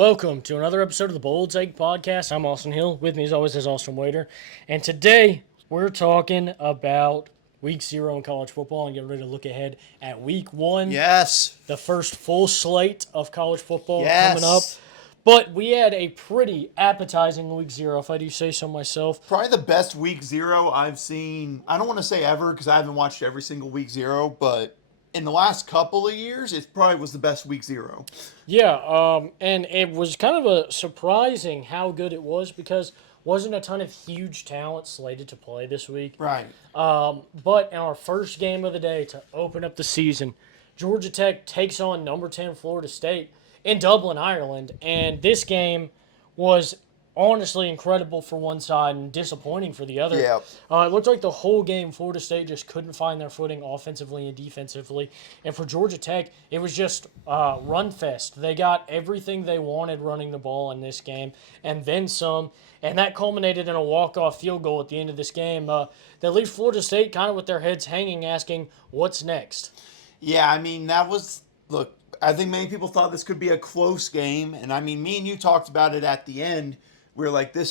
Welcome to another episode of the Bold Take Podcast. I'm Austin Hill. With me, as always, is Austin Waiter. And today, we're talking about Week 0 in college football and getting ready to look ahead at Week 1. Yes. The first full slate of college football coming up. Yes. But we had a pretty appetizing Week 0, if I do say so myself. Probably the best week 0 I've seen. I don't want to say ever because I haven't watched every single week 0, but in the last couple of years, it probably was the best week 0. Yeah, and it was kind of a surprising how good it was because wasn't a ton of huge talent slated to play this week. Right. But in our first game of the day to open up the season, Georgia Tech takes on number 10 Florida State in Dublin, Ireland. And this game was honestly incredible for one side and disappointing for the other. Yeah. It looked like the whole game Florida State just couldn't find their footing offensively and defensively. And for Georgia Tech, it was just run fest. They got everything they wanted running the ball in this game and then some. And that culminated in a walk-off field goal at the end of this game. That leaves Florida State kind of with their heads hanging, asking, what's next? Yeah, I mean, that was, look, I think many people thought this could be a close game. And I mean, me and you talked about it at the end. We were like, the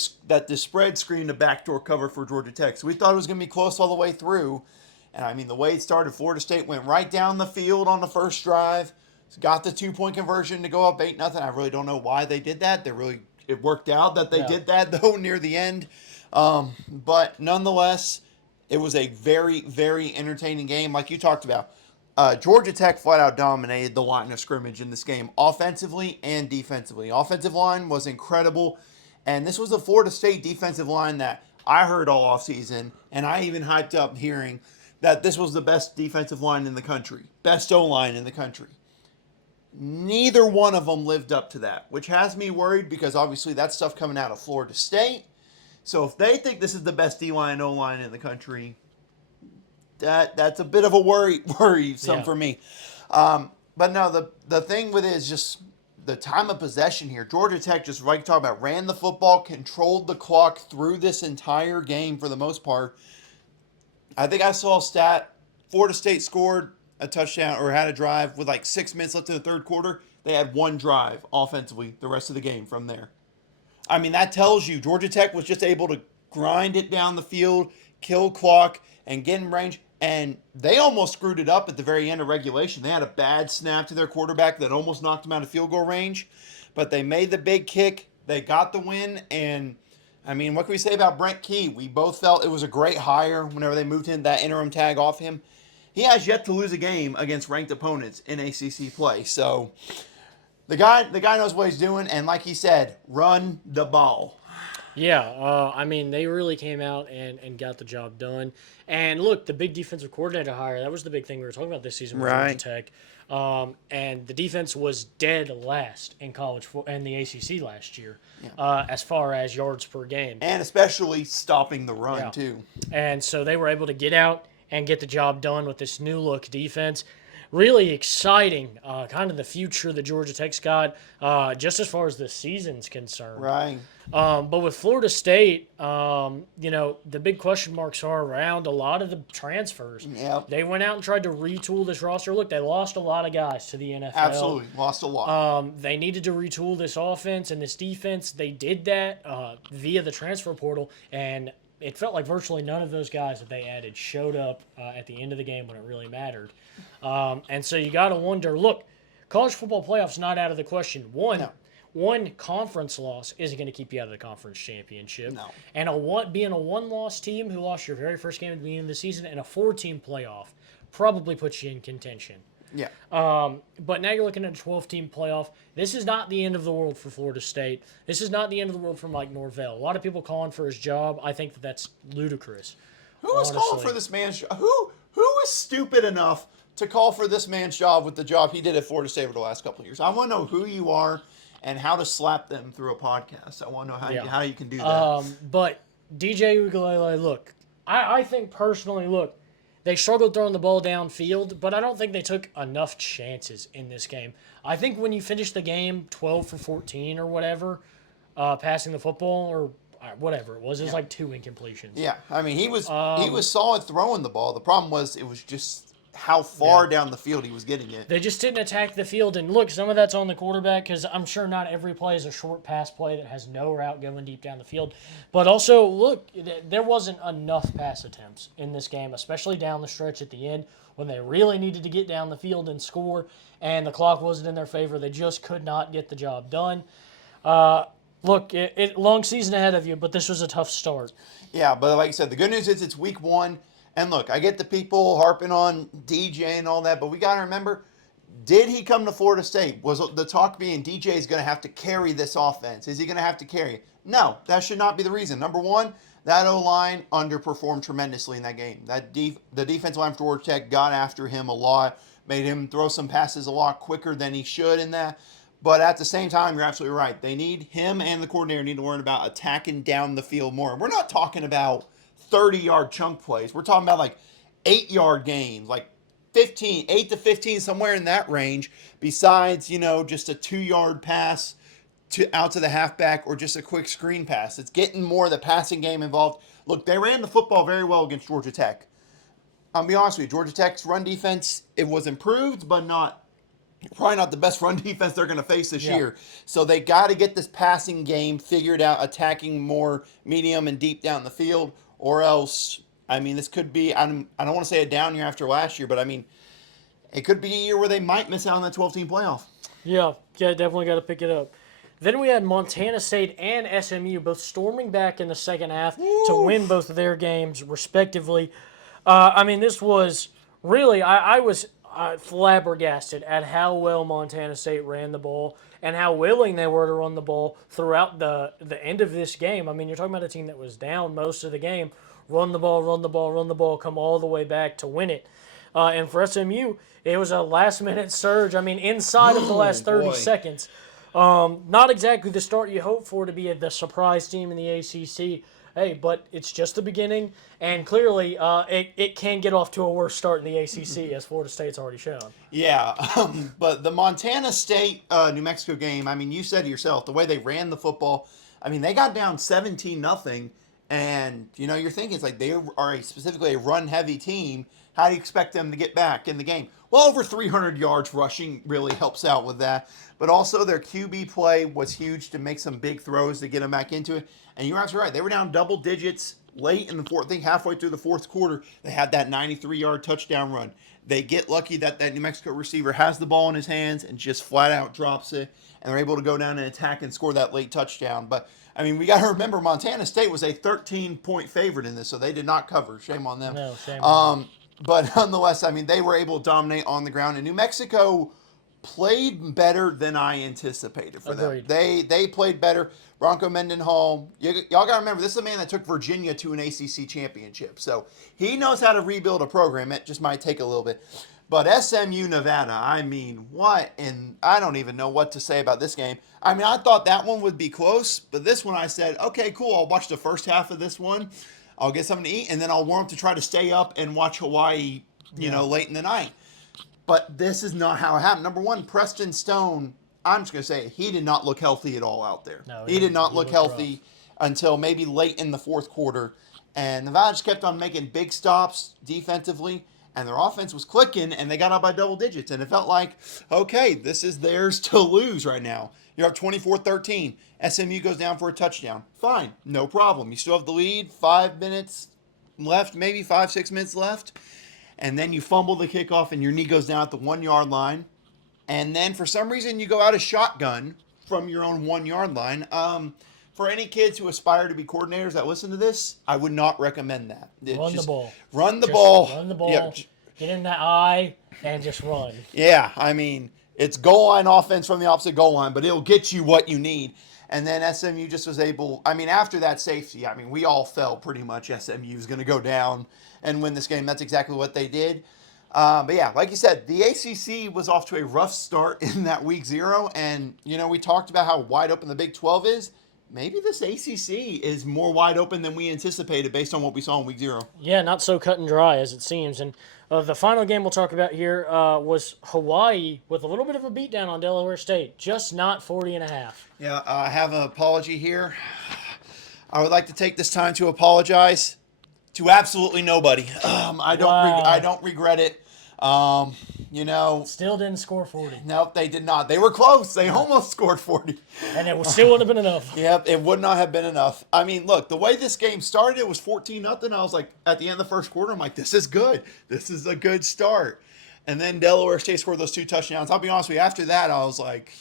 spread screened a backdoor cover for Georgia Tech. So we thought it was going to be close all the way through. And I mean, the way it started, Florida State went right down the field on the first drive, got the 2-point conversion to go up 8-0. I really don't know why they did that. It worked out that they did that, though, near the end. But nonetheless, it was a very, very entertaining game, like you talked about. Georgia Tech flat out dominated the line of scrimmage in this game, offensively and defensively. Offensive line was incredible, and this was a Florida State defensive line that I heard all offseason, and I even hyped up hearing that this was the best defensive line in the country, best O-line in the country. Neither one of them lived up to that, which has me worried because obviously that's stuff coming out of Florida State. So if they think this is the best D-line, O-line in the country, that's a bit of a worrisome for me. But no, the thing with it is just the time of possession here. Georgia Tech, just like you talked about, ran the football, controlled the clock through this entire game for the most part. I think I saw a stat, Florida State scored a touchdown or had a drive with like 6 minutes left in the third quarter. They had one drive offensively the rest of the game from there. I mean, that tells you Georgia Tech was just able to grind it down the field, kill clock, and get in range. And they almost screwed it up at the very end of regulation. They had a bad snap to their quarterback that almost knocked them out of field goal range. But they made the big kick. They got the win. And, I mean, what can we say about Brent Key? We both felt it was a great hire whenever they moved him, that interim tag off him. He has yet to lose a game against ranked opponents in ACC play. So the guy knows what he's doing. And like he said, run the ball. Yeah, I mean, they really came out and got the job done. And look, the big defensive coordinator hire, that was the big thing we were talking about this season with Georgia Tech. And the defense was dead last in in the ACC last year, as far as yards per game. And especially stopping the run, too. And so they were able to get out and get the job done with this new look defense. Really exciting, kind of the future that Georgia Tech's got, just as far as the season's concerned. Right. But with Florida State, the big question marks are around a lot of the transfers. Yep. They went out and tried to retool this roster. Look, they lost a lot of guys to the NFL. Absolutely. Lost a lot. They needed to retool this offense and this defense. They did that via the transfer portal, and it felt like virtually none of those guys that they added showed up at the end of the game when it really mattered. And so you got to wonder, look, college football playoffs not out of the question. One conference loss isn't going to keep you out of the conference championship. No. And being a one-loss team who lost your very first game at the beginning of the season and a 4-team playoff probably puts you in contention. Yeah. But now you're looking at a 12-team playoff. This is not the end of the world for Florida State. This is not the end of the world for Mike Norvell. A lot of people calling for his job. I think that's ludicrous. Who was calling for this man's job? Who is stupid enough to call for this man's job with the job he did at Florida State over the last couple of years? I want to know who you are and how to slap them through a podcast. I want to know how you can do that. But DJ Uiagalelei, look, I think personally, they struggled throwing the ball downfield, but I don't think they took enough chances in this game. I think when you finish the game 12 for 14 or whatever, passing the football or whatever it was like 2 incompletions. Yeah, I mean he was solid throwing the ball. The problem was it was just how far down the field he was getting it. They just didn't attack the field. And look, some of that's on the quarterback because I'm sure not every play is a short pass play that has no route going deep down the field. But also, look, there wasn't enough pass attempts in this game, especially down the stretch at the end when they really needed to get down the field and score, and the clock wasn't in their favor. They just could not get the job done. Look, long season ahead of you, but this was a tough start. Yeah, but like I said, the good news is it's week 1. And look, I get the people harping on DJ and all that, but we got to remember, did he come to Florida State? Was the talk being DJ is going to have to carry this offense? Is he going to have to carry it? No, that should not be the reason. Number one, that O-line underperformed tremendously in that game. The defensive line for Georgia Tech got after him a lot, made him throw some passes a lot quicker than he should in that. But at the same time, you're absolutely right. They need him and the coordinator need to learn about attacking down the field more. We're not talking about 30-yard chunk plays. We're talking about like 8-yard gains, like 8 to 15, somewhere in that range, besides, just a 2-yard pass out to the halfback or just a quick screen pass. It's getting more of the passing game involved. Look, they ran the football very well against Georgia Tech. I'll be honest with you, Georgia Tech's run defense, it was improved, but probably not the best run defense they're going to face this year. So they got to get this passing game figured out, attacking more medium and deep down the field, or else, this could be, I don't want to say a down year after last year, but it could be a year where they might miss out on that 12-team playoff. Yeah, definitely got to pick it up. Then we had Montana State and SMU both storming back in the second half to win both of their games, respectively. This was really, I was flabbergasted at how well Montana State ran the ball and how willing they were to run the ball throughout the end of this game. You're talking about a team that was down most of the game. Run the ball, come all the way back to win it. And for SMU, it was a last-minute surge. Inside of the last 30 seconds. Not exactly the start you hope for to be the surprise team in the ACC. Hey, but it's just the beginning, and clearly it can get off to a worse start in the ACC, as Florida State's already shown. Yeah, but the Montana State-New Mexico game, you said it yourself, the way they ran the football, they got down 17-0, and, you're thinking it's like they are specifically a run-heavy team. How do you expect them to get back in the game? Well, over 300 yards rushing really helps out with that. But also their QB play was huge to make some big throws to get them back into it. And you're absolutely right. They were down double digits late in the fourth. I think halfway through the fourth quarter, they had that 93-yard touchdown run. They get lucky that New Mexico receiver has the ball in his hands and just flat out drops it. And they're able to go down and attack and score that late touchdown. But, we got to remember Montana State was a 13-point favorite in this, so they did not cover. Shame on them. No, shame on them. But nonetheless, they were able to dominate on the ground. And New Mexico played better than I anticipated for them. They played better. Bronco Mendenhall, y'all got to remember, this is a man that took Virginia to an ACC championship. So he knows how to rebuild a program. It just might take a little bit. But SMU Nevada, what? And I don't even know what to say about this game. I thought that one would be close. But this one I said, okay, cool. I'll watch the first half of this one. I'll get something to eat, and then I'll warm up to try to stay up and watch Hawaii, late in the night. But this is not how it happened. Number one, Preston Stone, I'm just going to say, he did not look healthy at all out there. No, he did not look healthy until maybe late in the fourth quarter. And Nevada just kept on making big stops defensively, and their offense was clicking, and they got up by double digits. And it felt like, okay, this is theirs to lose right now. You're up 24-13. SMU goes down for a touchdown. Fine, no problem. You still have the lead, 5 minutes left, maybe 5-6 minutes left. And then you fumble the kickoff and your knee goes down at the 1-yard line. And then for some reason you go out a shotgun from your own 1-yard line. For any kids who aspire to be coordinators that listen to this, I would not recommend that. Run the ball. Run the ball. Run the ball. Yeah. Get in the eye and just run. Yeah, it's goal line offense from the opposite goal line, but it'll get you what you need. And then SMU just was able, after that safety, we all felt pretty much SMU was going to go down and win this game. That's exactly what they did. But yeah, like you said, the ACC was off to a rough start in that week 0. And, we talked about how wide open the Big 12 is. Maybe this ACC is more wide open than we anticipated based on what we saw in week 0. Yeah, not so cut and dry as it seems. And the final game we'll talk about here was Hawaii with a little bit of a beatdown on Delaware State, just not 40.5. Yeah, I have an apology here. I would like to take this time to apologize to absolutely nobody. I don't regret it. You know, Still didn't score 40. nope, they did not. They were close. They almost scored 40. And it still wouldn't have been enough. Yep, it would not have been enough. I mean, look, the way this game started, it was 14-0. I was like, at the end of the first quarter, I'm like, this is good. This is a good start. And then Delaware State scored those 2 touchdowns. I'll be honest with you, after that, I was like,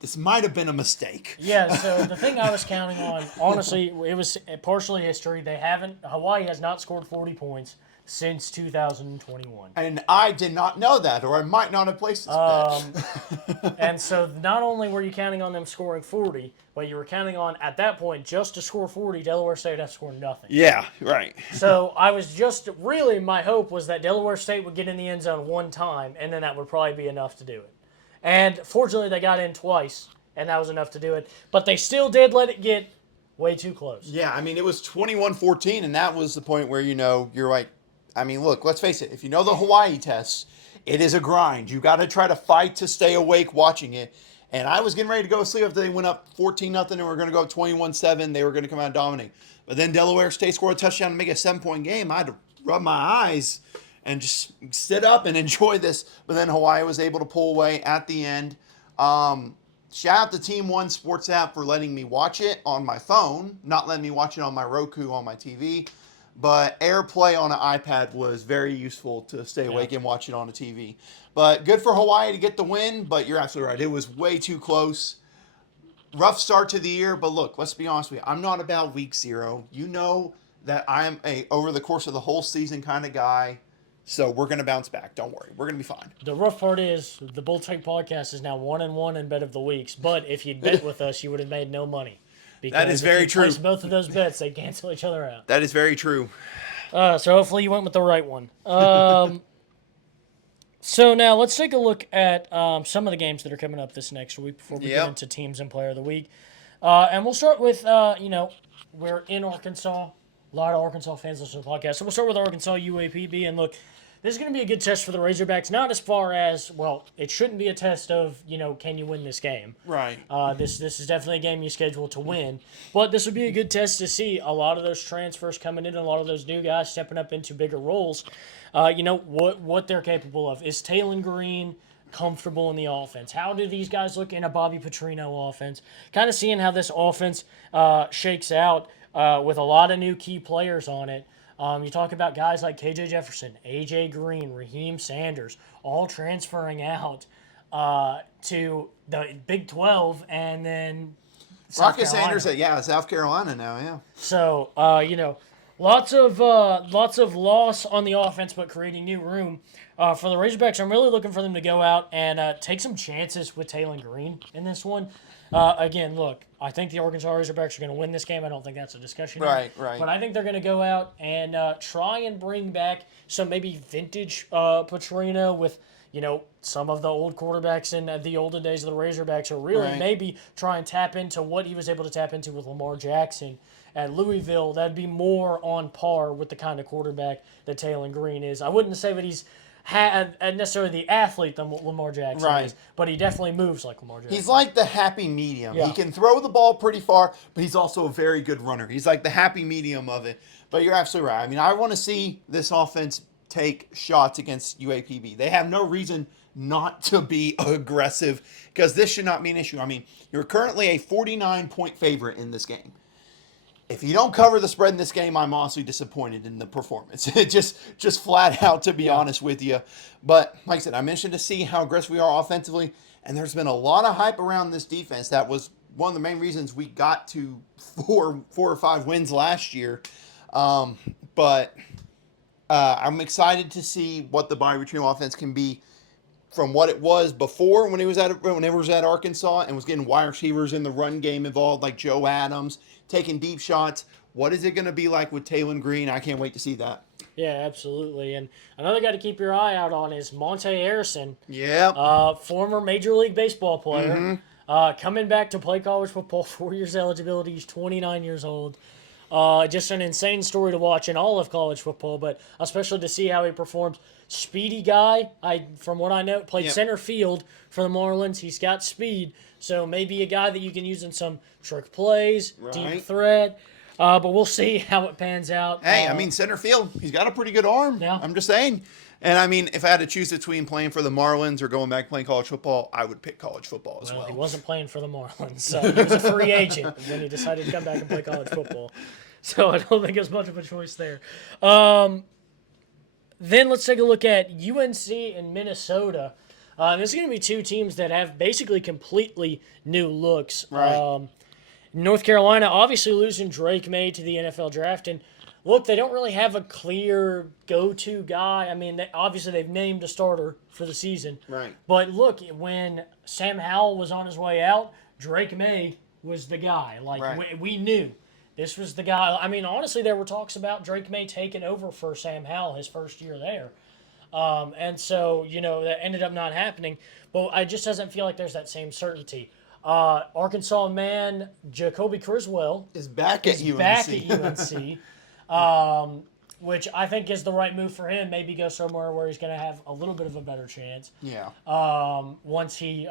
this might have been a mistake. Yeah, so the thing I was counting on, honestly, it was partially history. Hawaii has not scored 40 points since 2021. And I did not know that, or I might not have placed this bet. And so not only were you counting on them scoring 40, but you were counting on, at that point, just to score 40, Delaware State would have to score nothing. Yeah, right. So I was my hope was that Delaware State would get in the end zone one time, and then that would probably be enough to do it. And fortunately, they got in twice, and that was enough to do it. But they still did let it get way too close. Yeah, I mean, it was 21-14, and that was the point where, you're like, I mean, look, let's face it. If you know the Hawaii tests, it is a grind. You got to try to fight to stay awake watching it. And I was getting ready to go to sleep after they went up 14-0 and were going to go 21-7. They were going to come out dominating. But then Delaware State scored a touchdown to make it a 7-point game. I had to rub my eyes and just sit up and enjoy this. But then Hawaii was able to pull away at the end. Shout out to Team One Sports app for letting me watch it on my phone, not letting me watch it on my Roku on my TV. But AirPlay on an iPad was very useful to stay awake and watch it on a TV. But good for Hawaii to get the win, but you're absolutely right. It was way too close. Rough start to the year, but look, let's be honest with you. I'm not about week 0. You know that I am a over the course of the whole season kind of guy. So we're going to bounce back. Don't worry. We're going to be fine. The rough part is the Bull Take podcast is now 1-1 in bet of the weeks. But if you'd bet with us, you would have made no money. Because that is very true. If you place both of those bets, they cancel each other out. That is very true. So hopefully you went with the right one. So now let's take a look at some of the games that are coming up this next week before we get into teams and player of the week. And we'll start with, we're in Arkansas. A lot of Arkansas fans listen to the podcast. So we'll start with Arkansas UAPB. And look, this is going to be a good test for the Razorbacks. Not as far as, it shouldn't be a test of, can you win this game? Right. This is definitely a game you schedule to win. But this would be a good test to see a lot of those transfers coming in and a lot of those new guys stepping up into bigger roles. What they're capable of. Is Talon Green comfortable in the offense? How do these guys look in a Bobby Petrino offense? Kind of seeing how this offense shakes out with a lot of new key players on it. You talk about guys like KJ Jefferson, AJ Green, Raheem Sanders, all transferring out to the Big 12 and then Rocket Sanders at South Carolina now, yeah. So, lots of loss on the offense, but creating new room. For the Razorbacks, I'm really looking for them to go out and take some chances with Talon Green in this one. Again, look, I think the Arkansas Razorbacks are going to win this game. I don't think that's a discussion. Right. But I think they're going to go out and try and bring back some maybe vintage Petrino with, some of the old quarterbacks in the olden days of the Razorbacks, or really maybe try and tap into what he was able to tap into with Lamar Jackson at Louisville. That'd be more on par with the kind of quarterback that Talon Green is. I wouldn't say that he's necessarily the athlete that Lamar Jackson is, but he definitely moves like Lamar Jackson. He's like the happy medium. Yeah. He can throw the ball pretty far, but he's also a very good runner. He's like the happy medium of it. But you're absolutely right. I mean, I want to see this offense take shots against UAPB. They have no reason not to be aggressive because this should not be an issue. I mean, you're currently a 49-point favorite in this game. If you don't cover the spread in this game, I'm honestly disappointed in the performance. just flat out, to be honest with you. But like I said, I'm interested to see how aggressive we are offensively. And there's been a lot of hype around this defense. That was one of the main reasons we got to four or five wins last year. But I'm excited to see what the Bobby Petrino offense can be from what it was before when it was at Arkansas and was getting wide receivers in the run game involved, like Joe Adams, taking deep shots. What is it going to be like with Talon Green? I can't wait to see that. Yeah, absolutely. And another guy to keep your eye out on is Monte Harrison. Yeah. Former Major League Baseball player. Coming back to play college football, 4 years eligibility. He's 29 years old. Just an insane story to watch in all of college football, but especially to see how he performs. Speedy guy. From what I know, played center field for the Marlins. He's got speed, so maybe a guy that you can use in some trick plays, deep threat. But we'll see how it pans out. Hey, I mean, center field, he's got a pretty good arm. Yeah. I'm just saying. And I mean, if I had to choose between playing for the Marlins or going back playing college football, I would pick college football as well. He wasn't playing for the Marlins, so he was a free agent when he decided to come back and play college football. So I don't think there's much of a choice there. Then let's take a look at UNC and Minnesota. This is going to be two teams that have basically completely new looks. Right. North Carolina obviously losing Drake May to the NFL draft, and look, they don't really have a clear go-to guy. I mean, obviously they've named a starter for the season. Right. But look, when Sam Howell was on his way out, Drake May was the guy. Like, Right. we knew this was the guy. I mean, honestly, there were talks about Drake May taking over for Sam Howell his first year there. And so, that ended up not happening. But it just doesn't feel like there's that same certainty. Arkansas man Jacoby Criswell Is back at UNC. back at UNC, which I think is the right move for him. Maybe go somewhere where he's going to have a little bit of a better chance. Yeah. Once he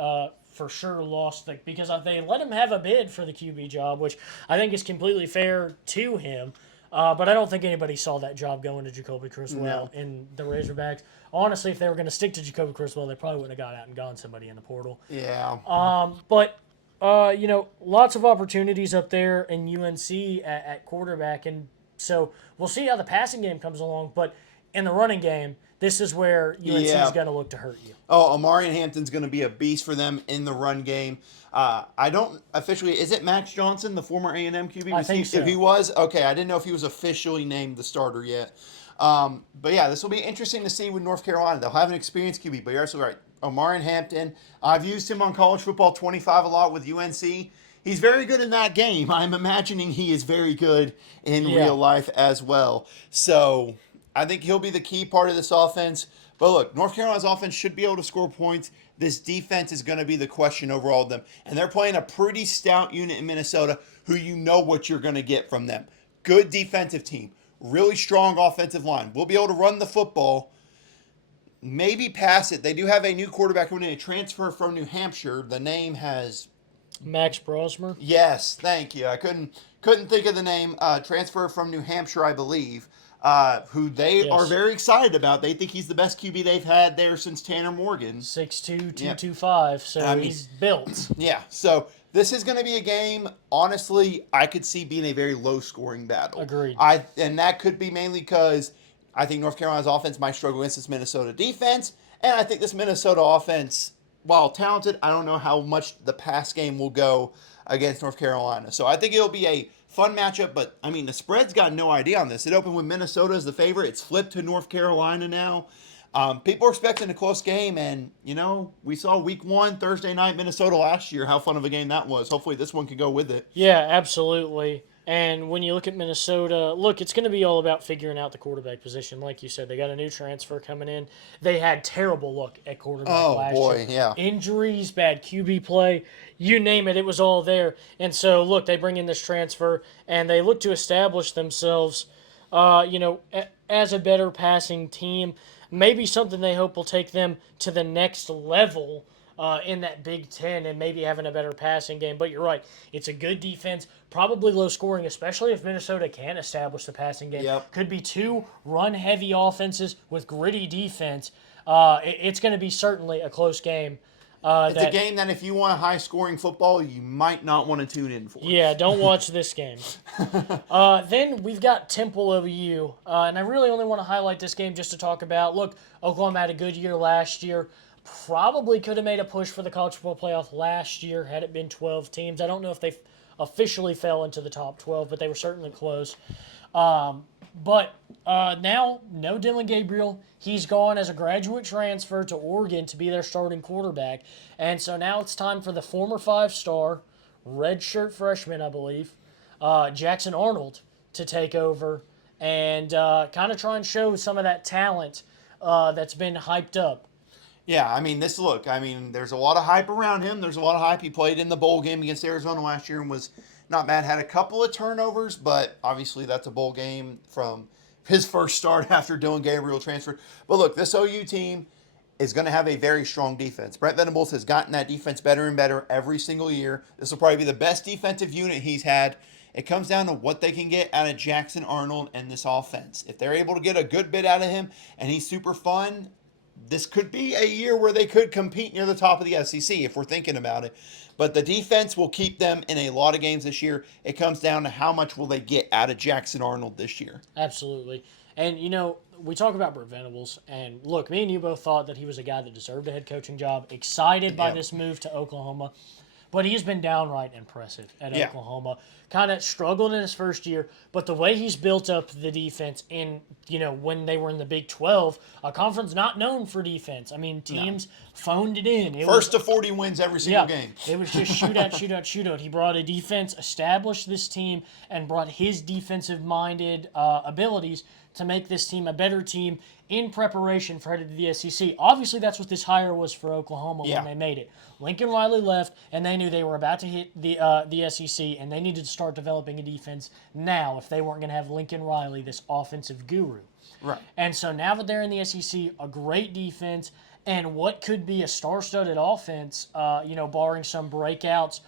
for sure lost because they let him have a bid for the QB job, which I think is completely fair to him. But I don't think anybody saw that job going to Jacoby Criswell in the Razorbacks. Honestly, if they were going to stick to Jacoby Criswell, they probably wouldn't have got out and gone somebody in the portal. Yeah. But lots of opportunities up there in UNC at quarterback, and so we'll see how the passing game comes along. But in the running game, this is where UNC is going to look to hurt you. Oh, Amari Hampton's going to be a beast for them in the run game. I don't officially. Is it Max Johnson, the former A&M QB? I think so. If he was, okay. I didn't know if he was officially named the starter yet. But yeah, this will be interesting to see with North Carolina. They'll have an experienced QB, but you're absolutely right. Omarion Hampton. I've used him on college football 25 a lot with UNC. He's very good in that game. I'm imagining he is very good in real life as well. So I think he'll be the key part of this offense. But look, North Carolina's offense should be able to score points. This defense is going to be the question over all of them. And they're playing a pretty stout unit in Minnesota who you know what you're going to get from them. Good defensive team. Really strong offensive line. We'll be able to run the football. Maybe pass it. They do have a new quarterback who a transfer from New Hampshire. The name has... Max Brosmer? Yes, thank you. I couldn't think of the name. Transfer from New Hampshire, I believe. Who they are very excited about. They think he's the best QB they've had there since Tanner Morgan. 6'2", 225, so he's built. Yeah, so this is going to be a game, honestly, I could see being a very low-scoring battle. Agreed. And that could be mainly because I think North Carolina's offense might struggle against this Minnesota defense, and I think this Minnesota offense, while talented, I don't know how much the pass game will go against North Carolina. So I think it'll be a fun matchup, but, I mean, the spread's got no idea on this. It opened with Minnesota as the favorite. It's flipped to North Carolina now. People are expecting a close game, and, we saw week 1, Thursday night, Minnesota last year, how fun of a game that was. Hopefully this one can go with it. Yeah, absolutely. And when you look at Minnesota, it's going to be all about figuring out the quarterback position. Like you said, they got a new transfer coming in. They had terrible luck at quarterback last year. Yeah. Injuries, bad QB play, you name it, it was all there. And so, they bring in this transfer, and they look to establish themselves, as a better passing team. Maybe something they hope will take them to the next level in that Big Ten and maybe having a better passing game. But you're right. It's a good defense, probably low scoring, especially if Minnesota can establish the passing game. Yep. Could be two run-heavy offenses with gritty defense. It's going to be certainly a close game. It's a game that if you want a high-scoring football, you might not want to tune in for. Yeah, don't watch this game. Then we've got Temple OU, and I really only want to highlight this game just to talk about, Oklahoma had a good year last year. Probably could have made a push for the college football playoff last year had it been 12 teams. I don't know if they officially fell into the top 12, but they were certainly close. But now, no Dylan Gabriel. He's gone as a graduate transfer to Oregon to be their starting quarterback. And so now it's time for the former 5-star, redshirt freshman, I believe, Jackson Arnold to take over and kind of try and show some of that talent that's been hyped up. Yeah, there's a lot of hype around him. There's a lot of hype. He played in the bowl game against Arizona last year and was not bad. Had a couple of turnovers, but obviously that's a bowl game from his first start after Dylan Gabriel transferred. But look, this OU team is going to have a very strong defense. Brent Venables has gotten that defense better and better every single year. This will probably be the best defensive unit he's had It comes down to what they can get out of Jackson Arnold and this offense. If they're able to get a good bit out of him and he's super fun, this could be a year where they could compete near the top of the SEC if we're thinking about it. But the defense will keep them in a lot of games this year. It comes down to how much will they get out of Jackson Arnold this year. Absolutely. And, we talk about Brent Venables, and look, me and you both thought that he was a guy that deserved a head coaching job, excited by this move to Oklahoma. But he's been downright impressive at Oklahoma. Kind of struggled in his first year, but the way he's built up the defense in, when they were in the Big 12, a conference not known for defense. I mean, teams phoned it in. First to 40 wins every single game. It was just shootout, shootout, shootout. He brought a defense, established this team, and brought his defensive-minded abilities to make this team a better team in preparation for headed to the SEC. Obviously, that's what this hire was for Oklahoma when they made it. Lincoln Riley left, and they knew they were about to hit the SEC, and they needed to start developing a defense now if they weren't going to have Lincoln Riley, this offensive guru. Right. And so now that they're in the SEC, a great defense, and what could be a star-studded offense, barring some breakouts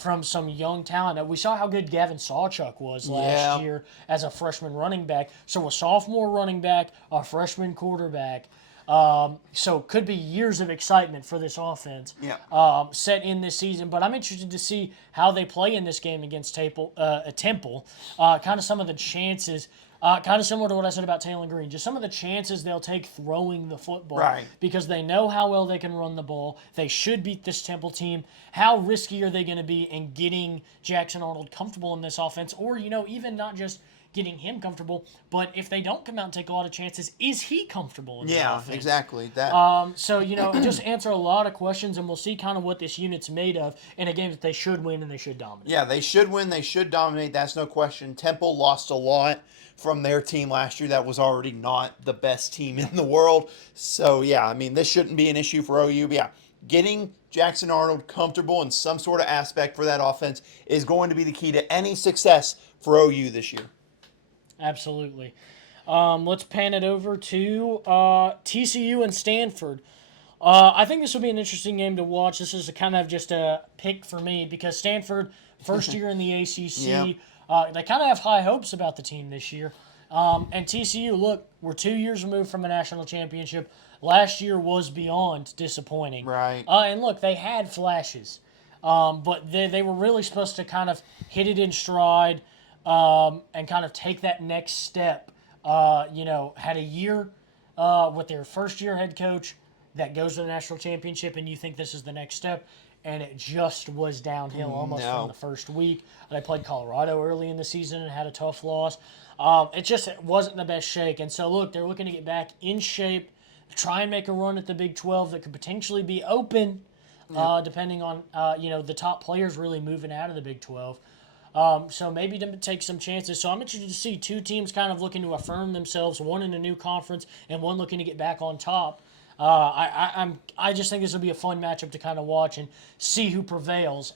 from some young talent. We saw how good Gavin Sawchuk was last year as a freshman running back. So a sophomore running back, a freshman quarterback. So could be years of excitement for this offense set in this season. But I'm interested to see how they play in this game against Temple. Kind of some of the chances. Kind of similar to what I said about Taylor Green. Just some of the chances they'll take throwing the football. Right. Because they know how well they can run the ball. They should beat this Temple team. How risky are they going to be in getting Jackson Arnold comfortable in this offense? Or, even not just getting him comfortable, but if they don't come out and take a lot of chances, is he comfortable in the offense? Yeah, exactly. That. So, just answer a lot of questions, and we'll see kind of what this unit's made of in a game that they should win and they should dominate. Yeah, they should win. They should dominate. That's no question. Temple lost a lot from their team last year that was already not the best team in the world. So, this shouldn't be an issue for OU. But, getting Jackson Arnold comfortable in some sort of aspect for that offense is going to be the key to any success for OU this year. Absolutely. Let's pan it over to TCU and Stanford. I think this will be an interesting game to watch. This is kind of just a pick for me because Stanford, first year in the ACC, they kind of have high hopes about the team this year. And TCU, look, we're 2 years removed from a national championship. Last year was beyond disappointing. Right. And look, they had flashes, but they were really supposed to kind of hit it in stride and kind of take that next step. Had a year with their first-year head coach that goes to the national championship, and you think this is the next step, and it just was downhill almost from the first week. They played Colorado early in the season and had a tough loss. It wasn't the best shake. And so, look, they're looking to get back in shape, try and make a run at the Big 12 that could potentially be open, depending on, the top players really moving out of the Big 12. So maybe to take some chances. So I'm interested to see two teams kind of looking to affirm themselves, one in a new conference and one looking to get back on top. I just think this will be a fun matchup to kind of watch and see who prevails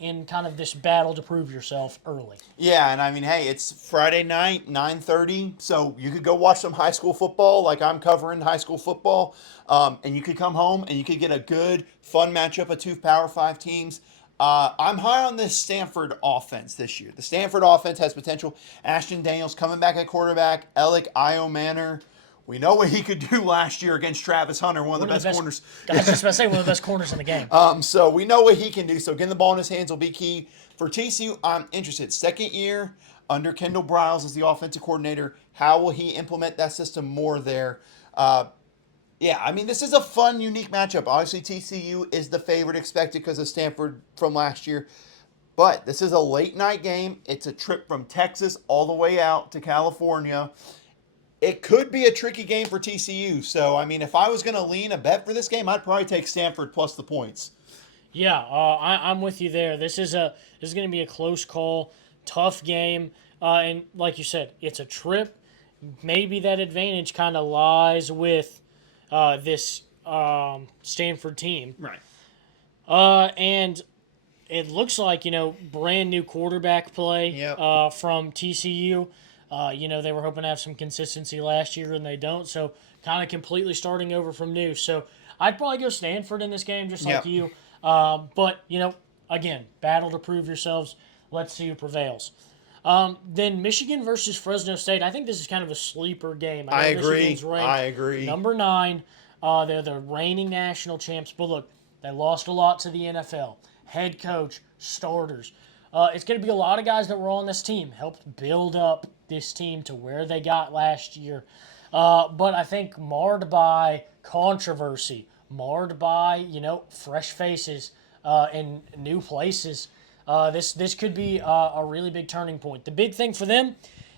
in kind of this battle to prove yourself early. Yeah, and hey, it's Friday night, 9:30, so you could go watch some high school football like I'm covering high school football, and you could come home and you could get a good, fun matchup of two Power 5 teams. I'm high on this Stanford offense this year. The Stanford offense has potential. Ashton Daniels coming back at quarterback. Alec Iomanner. We know what he could do last year against Travis Hunter, one of the best corners. I was just about to say, one of the best corners in the game. So we know what he can do. So getting the ball in his hands will be key. For TCU, I'm interested. Second year under Kendall Briles as the offensive coordinator. How will he implement that system more there? This is a fun, unique matchup. Obviously, TCU is the favorite expected because of Stanford from last year. But this is a late night game. It's a trip from Texas all the way out to California. It could be a tricky game for TCU. So, if I was going to lean a bet for this game, I'd probably take Stanford plus the points. Yeah, I'm with you there. This is going to be a close call, tough game. And like you said, it's a trip. Maybe that advantage kind of lies with this Stanford team. Right. And it looks like, brand new quarterback play from TCU. They were hoping to have some consistency last year, and they don't. So kind of completely starting over from new. So I'd probably go Stanford in this game, just like you. But, again, battle to prove yourselves. Let's see who prevails. Then Michigan versus Fresno State. I think this is kind of a sleeper game. I know agree. Michigan's ranked I agree. number 9. They're the reigning national champs. But look, they lost a lot to the NFL. Head coach, starters. It's going to be a lot of guys that were on this team, helped build up this team to where they got last year. But I think marred by controversy, marred by, fresh faces in new places. This could be a really big turning point. The big thing for them,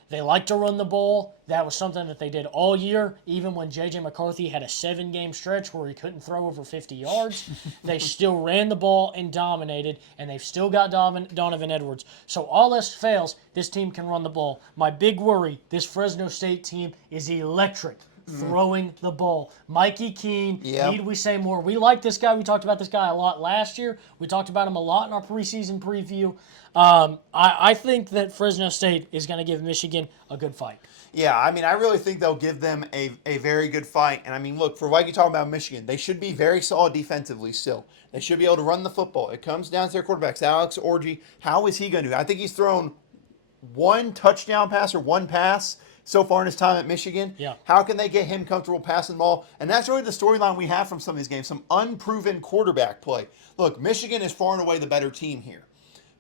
they like to run the ball. That was something that they did all year. Even when J.J. McCarthy had a 7-game stretch where he couldn't throw over 50 yards, they still ran the ball and dominated, and they've still got Donovan Edwards. So all else fails, this team can run the ball. My big worry, this Fresno State team is electric. Throwing the ball. Mikey Keene, need we say more? We like this guy. We talked about this guy a lot last year. We talked about him a lot in our preseason preview. I think that Fresno State is going to give Michigan a good fight. Yeah, I mean, I really think they'll give them a very good fight. And I mean, look, for what you talking about Michigan, they should be very solid defensively still. They should be able to run the football. It comes down to their quarterbacks. Alex Orji, how is he going to do? I think he's thrown one touchdown pass or one pass so far in his time at Michigan. Yeah. How can they get him comfortable passing the ball? And that's really the storyline we have from some of these games, some unproven quarterback play. Look, Michigan is far and away the better team here.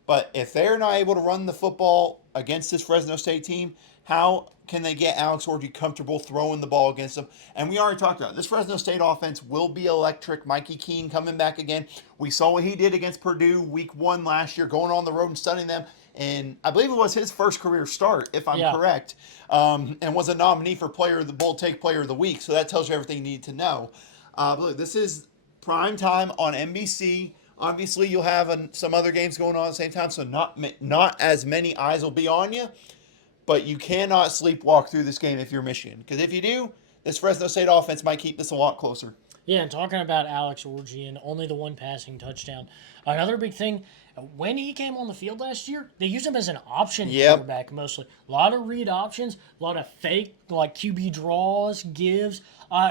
But if they're not able to run the football against this Fresno State team, how can they get Alex Orji comfortable throwing the ball against them? And we already talked about it. This Fresno State offense will be electric. Mikey Keene coming back again. We saw what he did against Purdue week 1 last year, going on the road and stunning them. And I believe it was his first career start, if I'm correct, and was a nominee for Player of the Bold Take Player of the Week. So that tells you everything you need to know. But look, this is prime time on NBC. Obviously, you'll have some other games going on at the same time, so not as many eyes will be on you. But you cannot sleepwalk through this game if you're Michigan. Because if you do, this Fresno State offense might keep this a lot closer. Yeah, and talking about Alex Orji and only the one passing touchdown. Another big thing, when he came on the field last year, they used him as an option quarterback mostly. A lot of read options, a lot of fake like QB draws, gives.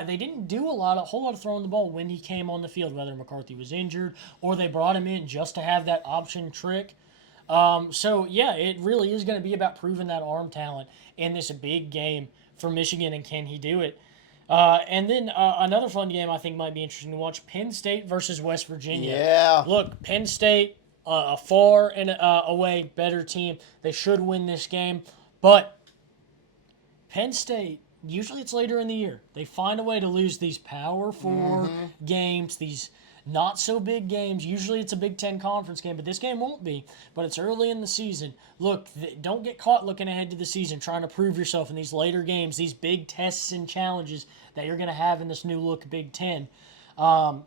They didn't do a whole lot of throwing the ball when he came on the field, whether McCarthy was injured or they brought him in just to have that option trick. So, yeah, it really is going to be about proving that arm talent in this big game for Michigan, and can he do it? And then another fun game I think might be interesting to watch, Penn State versus West Virginia. Yeah. Look, Penn State, a far and away better team. They should win this game. But Penn State, usually it's later in the year. They find a way to lose these Power 4 games, these not so big games. Usually it's a Big Ten conference game, but this game won't be. But it's early in the season. Look, don't get caught looking ahead to the season, trying to prove yourself in these later games, these big tests and challenges that you're going to have in this new look Big Ten. Come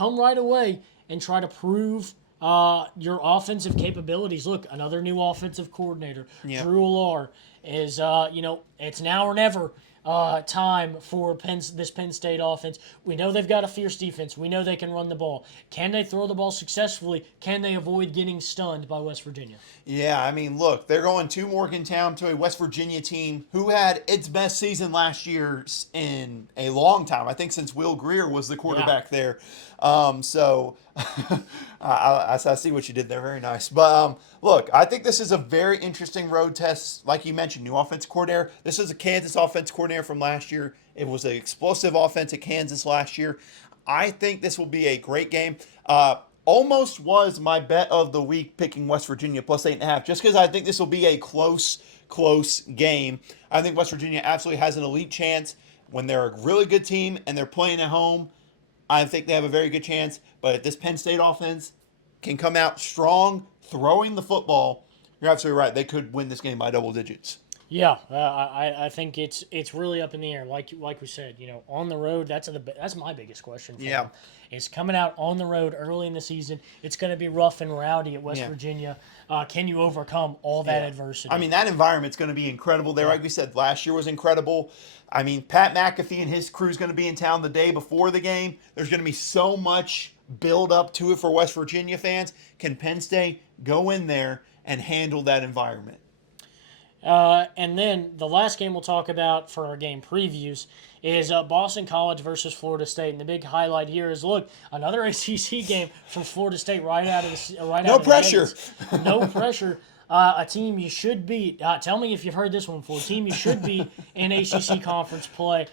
right away and try to prove your offensive capabilities. Look, another new offensive coordinator, Drew Allar, is, it's now or never. Time for this Penn State offense. We know they've got a fierce defense. We know they can run the ball. Can they throw the ball successfully? Can they avoid getting stunned by West Virginia? Yeah, I mean, look, they're going to Morgantown to a West Virginia team who had its best season last year in a long time. I think since Will Greer was the quarterback there. So I see what you did there. Very nice. But look, I think this is a very interesting road test. Like you mentioned, new offensive coordinator. This is a Kansas offensive coordinator from last year. It was an explosive offense at Kansas last year. I think this will be a great game. Almost was my bet of the week picking West Virginia plus 8.5, just because I think this will be a close game. I think West Virginia absolutely has an elite chance when they're a really good team and they're playing at home. I think they have a very good chance. But if this Penn State offense can come out strong, throwing the football, you're absolutely right. They could win this game by double digits. Yeah, I think it's really up in the air. Like we said, on the road, that's my biggest question for them. It's coming out on the road early in the season. It's going to be rough and rowdy at West Virginia. Can you overcome all that adversity? I mean, that environment's going to be incredible there. Like we said, last year was incredible. I mean, Pat McAfee and his crew's going to be in town the day before the game. There's going to be so much build up to it for West Virginia fans. Can Penn State go in there and handle that environment? And then the last game we'll talk about for our game previews is Boston College versus Florida State. And the big highlight here is, look, another ACC game from Florida State right out of the No pressure. No pressure. A team you should beat. Tell me if you've heard this one before. A team you should beat in ACC conference play.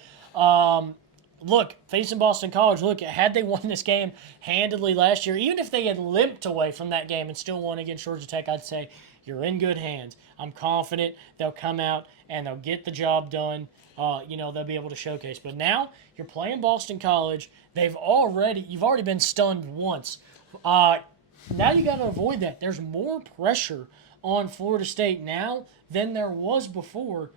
Look, facing Boston College, look, had they won this game handedly last year, even if they had limped away from that game and still won against Georgia Tech, I'd say you're in good hands. I'm confident they'll come out and they'll get the job done. They'll be able to showcase. But now you're playing Boston College. You've already been stunned once. Now you got to avoid that. There's more pressure on Florida State now than there was before.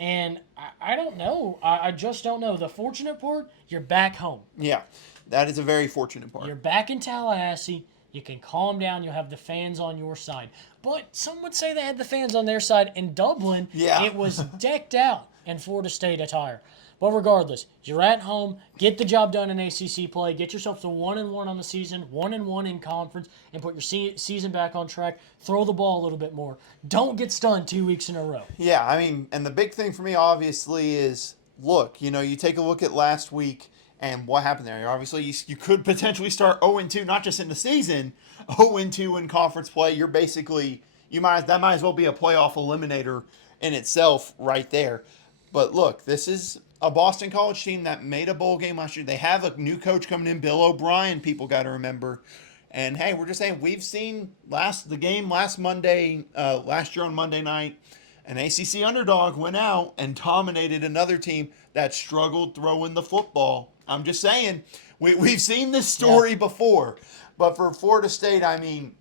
And I don't know. I just don't know. The fortunate part, you're back home. Yeah, that is a very fortunate part. You're back in Tallahassee. You can calm down. You'll have the fans on your side. But some would say they had the fans on their side. In Dublin, Yeah. It was decked out in Florida State attire. But regardless, you're at home. Get the job done in ACC play. Get yourself to 1-1 on the season, 1-1 in conference, and put your season back on track. Throw the ball a little bit more. Don't get stunned 2 weeks in a row. Yeah, I mean, and the big thing for me, obviously, is look, you take a look at last week and what happened there. Obviously, you could potentially start 0-2, not just in the season, 0-2 in conference play. You're basically, that might as well be a playoff eliminator in itself right there. But look, this is a Boston College team that made a bowl game last year. They have a new coach coming in, Bill O'Brien, people got to remember. And hey, we're just saying, we've seen last year on Monday night, an ACC underdog went out and dominated another team that struggled throwing the football. I'm just saying, we've seen this story before. But for Florida State, I mean,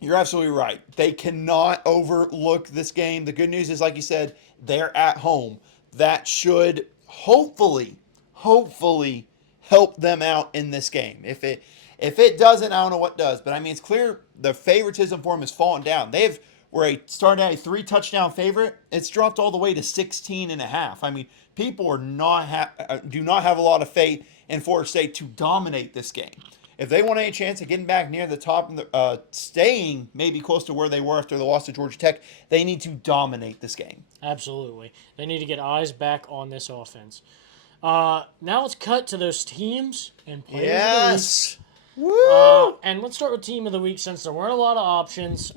you're absolutely right. They cannot overlook this game. The good news is, like you said, they're at home. That should hopefully help them out in this game. If it doesn't, I don't know what does. But I mean, it's clear the favoritism for them has fallen down. Started at a 3-touchdown favorite. It's dropped all the way to 16.5. I mean, people do not have a lot of faith in Florida State to dominate this game. If they want any chance of getting back near the top and staying maybe close to where they were after the loss to Georgia Tech, they need to dominate this game. Absolutely. They need to get eyes back on this offense. Now let's cut to those teams and players Yes. of the week. Woo! And let's start with team of the week since there weren't a lot of options.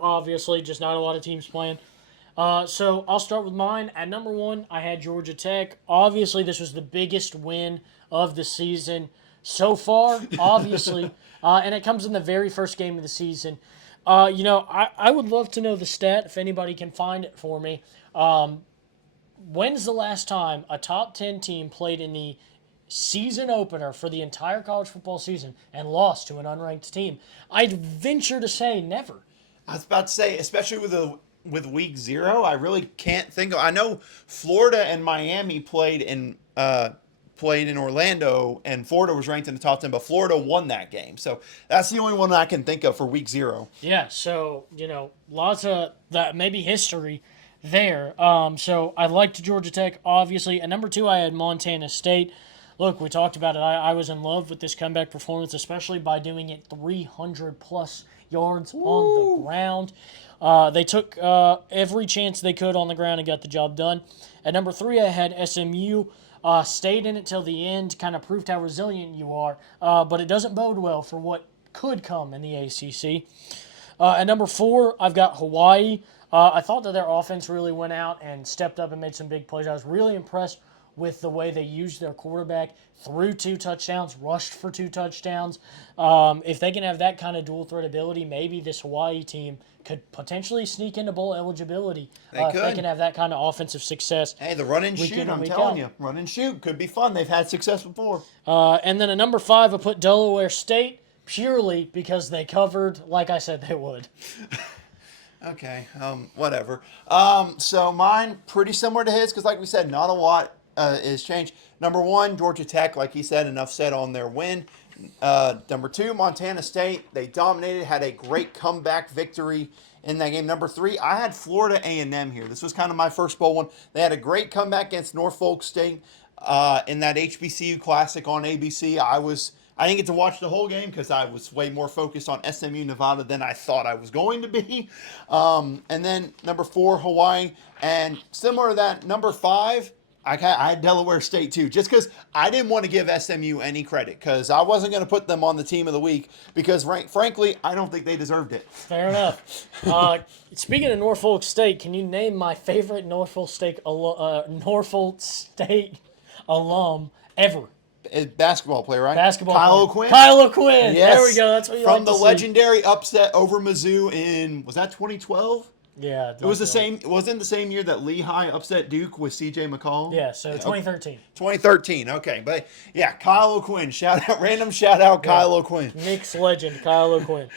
Obviously, just not a lot of teams playing. So I'll start with mine. At number 1, I had Georgia Tech. Obviously, this was the biggest win of the season so far, obviously. And it comes in the very first game of the season. I would love to know the stat, if anybody can find it for me. When's the last time a top 10 team played in the season opener for the entire college football season and lost to an unranked team? I'd venture to say never. I was about to say, especially with week 0, I really can't think of. I know Florida and Miami played in Orlando, and Florida was ranked in the top 10, but Florida won that game. So that's the only one I can think of for week 0. Yeah, so, lots of that, maybe history there. So I liked Georgia Tech, obviously. At number 2, I had Montana State. Look, we talked about it. I was in love with this comeback performance, especially by doing it 300-plus yards on the ground. They took every chance they could on the ground and got the job done. At number 3, I had SMU. Stayed in it till the end, kind of proved how resilient you are, but it doesn't bode well for what could come in the ACC. At number 4, I've got Hawaii. I thought that their offense really went out and stepped up and made some big plays. I was really impressed with the way they used their quarterback, threw 2 touchdowns, rushed for 2 touchdowns. If they can have that kind of dual threat ability, maybe this Hawaii team could potentially sneak into bowl eligibility. If they can have that kind of offensive success. Hey, the run and shoot, I'm telling you. Run and shoot could be fun. They've had success before. And then at number 5, I put Delaware State purely because they covered like I said they would. Okay, whatever. So mine, pretty similar to his because like we said, not a lot is changed. Number 1, Georgia Tech, like he said, enough said on their win. Number 2, Montana State. They dominated, had a great comeback victory in that game. Number 3, I had Florida A&M here. This was kind of my first bowl one. They had a great comeback against Norfolk State in that HBCU Classic on ABC. I didn't get to watch the whole game because I was way more focused on SMU Nevada than I thought I was going to be. And then number 4, Hawaii. And similar to that, number 5, I had Delaware State too, just because I didn't want to give SMU any credit because I wasn't going to put them on the team of the week because, frankly, I don't think they deserved it. Fair enough. Speaking of Norfolk State, can you name my favorite Norfolk State alum ever? Basketball player, right? Basketball Kyle player. O'Quinn. Kyle O'Quinn. Yes. There we go. That's what you From like the to see. legendary upset over Mizzou in, was that 2012? Yeah. It was the same. It wasn't the same year that Lehigh upset Duke with C.J. McCollum. Yeah. So 2013. 2013. Okay, but yeah, Kyle O'Quinn. Random shout out, Kyle O'Quinn. Knicks legend Kyle O'Quinn.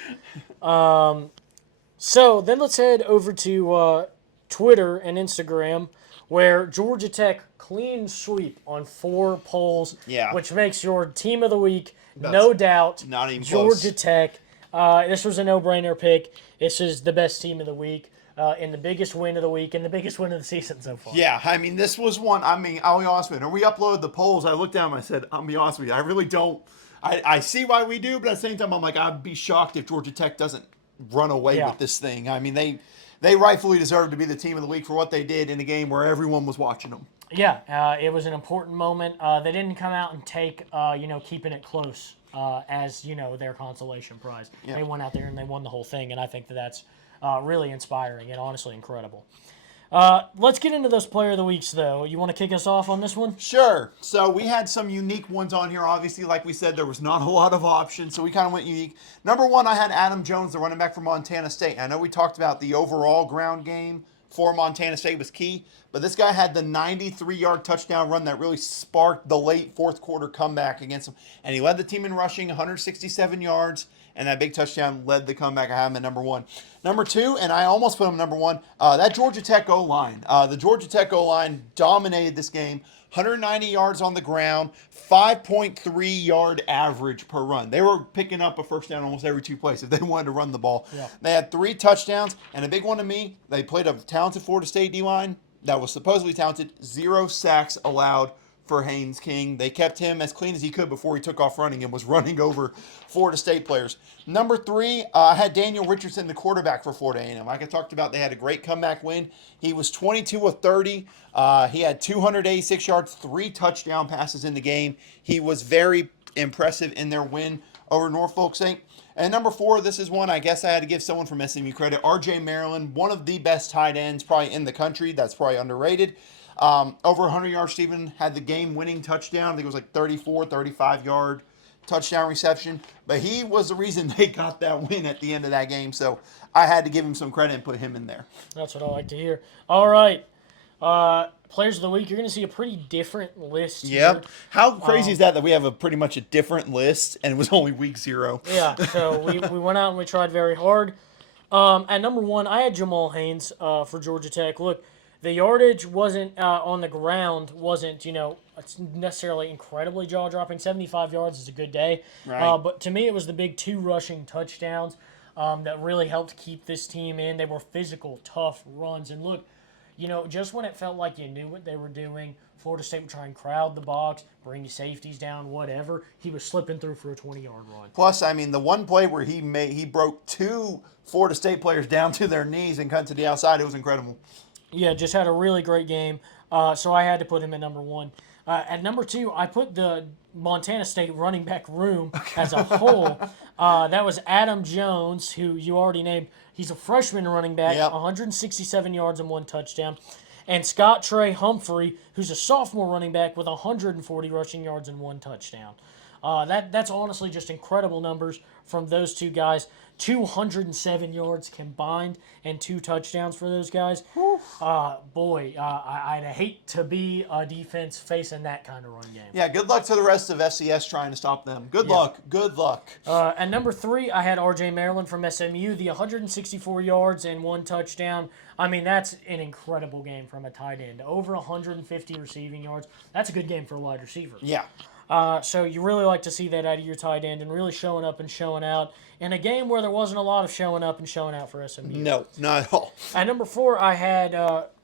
So then let's head over to Twitter and Instagram, where Georgia Tech clean sweep on 4 polls, Yeah. which makes your team of the week, no doubt, not even Georgia close. Tech. This was a no-brainer pick. This is the best team of the week, and the biggest win of the week, and the biggest win of the season so far. Yeah, I mean, this was one. I mean, I'll be honest with you. When we uploaded the polls, I looked down and I said, I'll be honest with you, I really don't. I see why we do, but at the same time, I'm like, I'd be shocked if Georgia Tech doesn't run away with this thing. I mean, they rightfully deserve to be the team of the week for what they did in a game where everyone was watching them. Yeah, it was an important moment. They didn't come out and take, keeping it close as, their consolation prize. Yeah. They went out there and they won the whole thing, and I think that's really inspiring and honestly incredible. Let's get into those player of the weeks, though. You want to kick us off on this one? Sure. So we had some unique ones on here. Obviously, like we said, there was not a lot of options, so we kind of went unique. Number 1, I had Adam Jones, the running back from Montana State. I know we talked about the overall ground game for Montana State was key, but this guy had the 93-yard touchdown run that really sparked the late fourth quarter comeback against him. And he led the team in rushing, 167 yards, and that big touchdown led the comeback. I have him at number 1. Number 2, and I almost put him number 1, that Georgia Tech O-line. The Georgia Tech O-line dominated this game. 190 yards on the ground, 5.3 yard average per run. They were picking up a first down almost every 2 plays if they wanted to run the ball. Yeah. They had 3 touchdowns, and a big one to me, they played a talented Florida State D-line that was supposedly talented. 0 sacks allowed for Haynes King. They kept him as clean as he could before he took off running and was running over Florida State players. Number 3, I had Daniel Richardson, the quarterback for Florida A&M. Like I talked about, they had a great comeback win. He was 22 of 30. He had 286 yards, 3 touchdown passes in the game. He was very impressive in their win over Norfolk State. And number 4, this is one I guess I had to give someone from SMU credit. R.J. Maryland, one of the best tight ends probably in the country. That's probably underrated. Over 100 yards, Stephen had the game-winning touchdown. I think it was like 34, 35-yard touchdown reception. But he was the reason they got that win at the end of that game. So I had to give him some credit and put him in there. That's what I like to hear. All right. Players of the week, you're going to see a pretty different list here. Yep. How crazy is that we have a pretty much a different list and it was only week 0? Yeah, so we went out and we tried very hard. At number 1, I had Jamal Haynes for Georgia Tech. Look, the yardage wasn't on the ground, wasn't, necessarily incredibly jaw-dropping. 75 yards is a good day. Right. But to me, it was the big 2 rushing touchdowns that really helped keep this team in. They were physical, tough runs. And look, just when it felt like you knew what they were doing, Florida State would try and crowd the box, bring safeties down, whatever. He was slipping through for a 20-yard run. Plus, I mean, the one play where he broke 2 Florida State players down to their knees and cut to the outside, it was incredible. Yeah, just had a really great game. So I had to put him at number 1. At number 2, I put the Montana State running back room as a whole. That was Adam Jones, who you already named. He's a freshman running back, 167 yards and 1 touchdown. And Scott Trey Humphrey, who's a sophomore running back with 140 rushing yards and 1 touchdown. That's honestly just incredible numbers from those 2 guys. 207 yards combined and 2 touchdowns for those guys. I'd hate to be a defense facing that kind of run game. Yeah, good luck to the rest of FCS trying to stop them. Good luck. At number 3, I had R.J. Maryland from SMU, the 164 yards and 1 touchdown. I mean, that's an incredible game from a tight end. Over 150 receiving yards. That's a good game for a wide receiver. Yeah. So you really like to see that out of your tight end and really showing up and showing out in a game where there wasn't a lot of showing up and showing out for SMU. No, not at all. At number 4, I had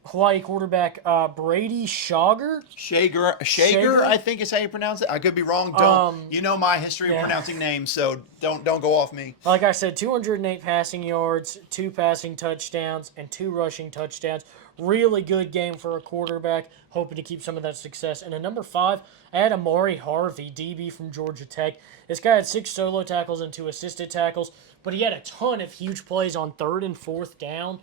Hawaii quarterback Brady Shager. Shager, I think is how you pronounce it. I could be wrong. Don't you know my history of pronouncing names, so don't go off me. Like I said, 208 passing yards, 2 passing touchdowns, and 2 rushing touchdowns. Really good game for a quarterback, hoping to keep some of that success. And at number 5, I had Amari Harvey, DB from Georgia Tech. This guy had 6 solo tackles and 2 assisted tackles, but he had a ton of huge plays on 3rd and 4th down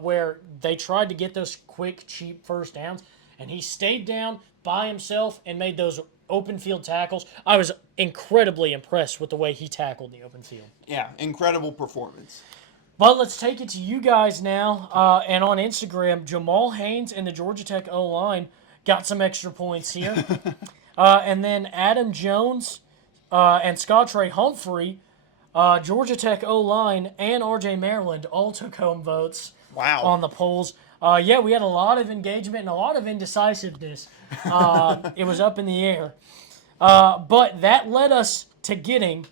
where they tried to get those quick, cheap first downs, and he stayed down by himself and made those open field tackles. I was incredibly impressed with the way he tackled the open field. Yeah, incredible performance. But let's take it to you guys now. And on Instagram, Jamal Haynes and the Georgia Tech O-line got some extra points here. And then Adam Jones and Scottrey Humphrey, Georgia Tech O-line, and RJ Maryland all took home votes on the polls. Yeah, we had a lot of engagement and a lot of indecisiveness. It was up in the air. But that led us to getting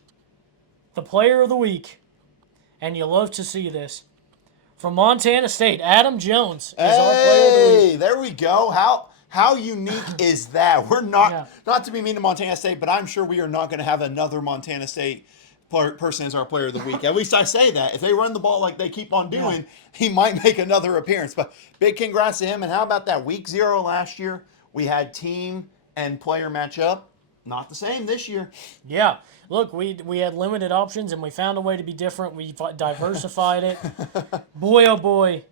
the Player of the Week. And you love to see this. From Montana State, Adam Jones is our Player of the Week. There we go. How unique is that? We're not to be mean to Montana State, but I'm sure we are not going to have another Montana State person as our Player of the Week. At least I say that. If they run the ball like they keep on doing, he might make another appearance. But big congrats to him. And how about that week 0 last year? We had team and player matchup. Not the same this year. Yeah. Look, we had limited options, and we found a way to be different. We diversified it. Boy, oh boy,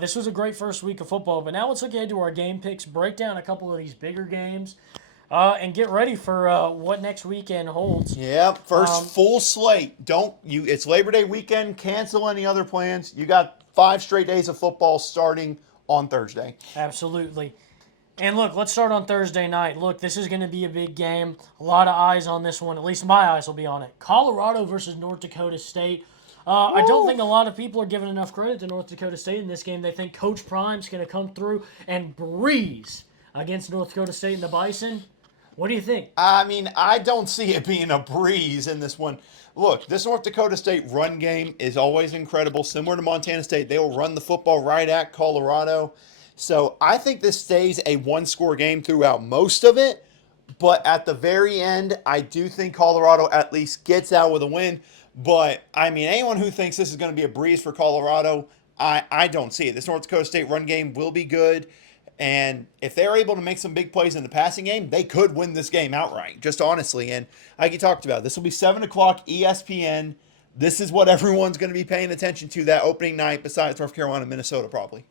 this was a great first week of football. But now let's look ahead to our game picks, break down a couple of these bigger games, and get ready for what next weekend holds. Yep, first full slate. It's Labor Day weekend. Cancel any other plans. You got 5 straight days of football starting on Thursday. Absolutely. And look, let's start on Thursday night. Look, this is going to be a big game. A lot of eyes on this one. At least my eyes will be on it. Colorado versus North Dakota State. I don't think a lot of people are giving enough credit to North Dakota State in this game. They think Coach Prime's going to come through and breeze against North Dakota State and the Bison. What do you think? I mean, I don't see it being a breeze in this one. Look, this North Dakota State run game is always incredible. Similar to Montana State, they will run the football right at Colorado. So I think this stays a one-score game throughout most of it. But at the very end, I do think Colorado at least gets out with a win. But, I mean, anyone who thinks this is going to be a breeze for Colorado, I don't see it. This North Dakota State run game will be good. And if they're able to make some big plays in the passing game, they could win this game outright, just honestly. And like you talked about, this will be 7 o'clock ESPN. This is what everyone's going to be paying attention to that opening night besides North Carolina and Minnesota probably.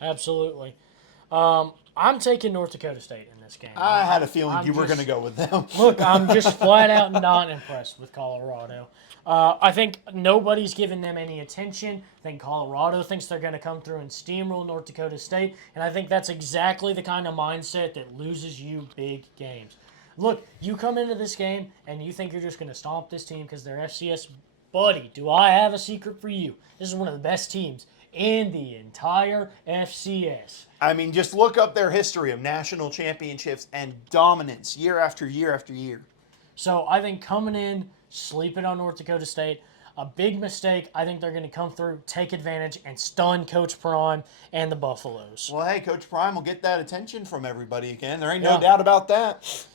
Absolutely. I'm taking North Dakota State in this game. I had a feeling you were going to go with them. Look, I'm just flat out not impressed with Colorado. I think nobody's giving them any attention. I think Colorado thinks they're going to come through and steamroll North Dakota State, and I think that's exactly the kind of mindset that loses you big games. Look, you come into this game and you think you're just going to stomp this team because they're FCS. Buddy, do I have a secret for you? This is one of the best teams in the entire FCS. I mean, just look up their history of national championships and dominance year after year after year. So I think coming in, sleeping on North Dakota State, a big mistake. I think they're going to come through, take advantage, and stun Coach Prime and the Buffaloes. Well, hey, Coach Prime will get that attention from everybody again. There ain't no doubt about that.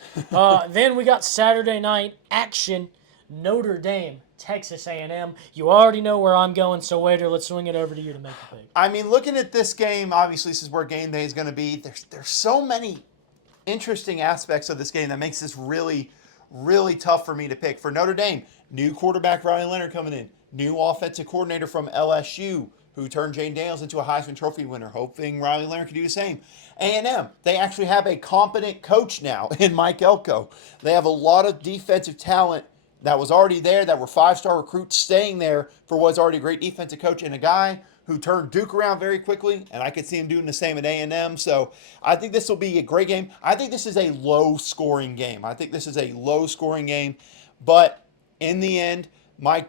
Then we got Saturday night action, Notre Dame, Texas A&M. You already know where I'm going, so Waiter, let's swing it over to you to make the pick. I mean, looking at this game, obviously this is where game day is going to be. There's so many interesting aspects of this game that makes this really, really tough for me to pick. For Notre Dame, new quarterback Riley Leonard coming in, new offensive coordinator from LSU who turned Jane Daniels into a Heisman Trophy winner, hoping Riley Leonard can do the same. A&M, they actually have a competent coach now in Mike Elko. They have a lot of defensive talent that was already there, that were 5-star recruits staying there for what's already a great defensive coach, and a guy who turned Duke around very quickly, and I could see him doing the same at A&M. So I think this will be a great game. I think this is a low-scoring game. But in the end, my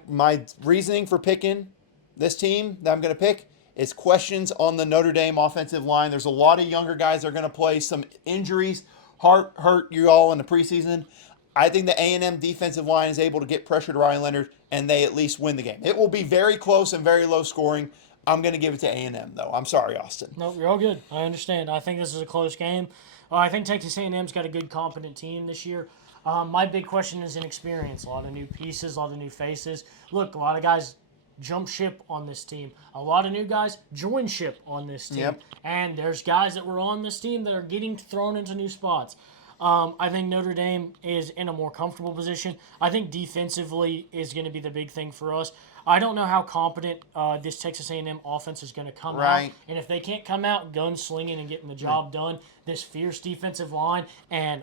reasoning for picking this team that I'm going to pick is questions on the Notre Dame offensive line. There's a lot of younger guys that are going to play. Some injuries hurt you all in the preseason. I think the A&M defensive line is able to get pressure to Ryan Leonard, and they at least win the game. It will be very close and very low scoring. I'm going to give it to A&M, though. I'm sorry, Austin. No, you're all good. I understand. I think this is a close game. I think Texas A&M's got a good, competent team this year. My big question is inexperience. A lot of new pieces, a lot of new faces. Look, a lot of guys jump ship on this team. A lot of new guys join ship on this team. Yep. And there's guys that were on this team that are getting thrown into new spots. I think Notre Dame is in a more comfortable position. I think defensively is going to be the big thing for us. I don't know how competent this Texas A&M offense is going to come out. And if they can't come out gunslinging and getting the job done, this fierce defensive line and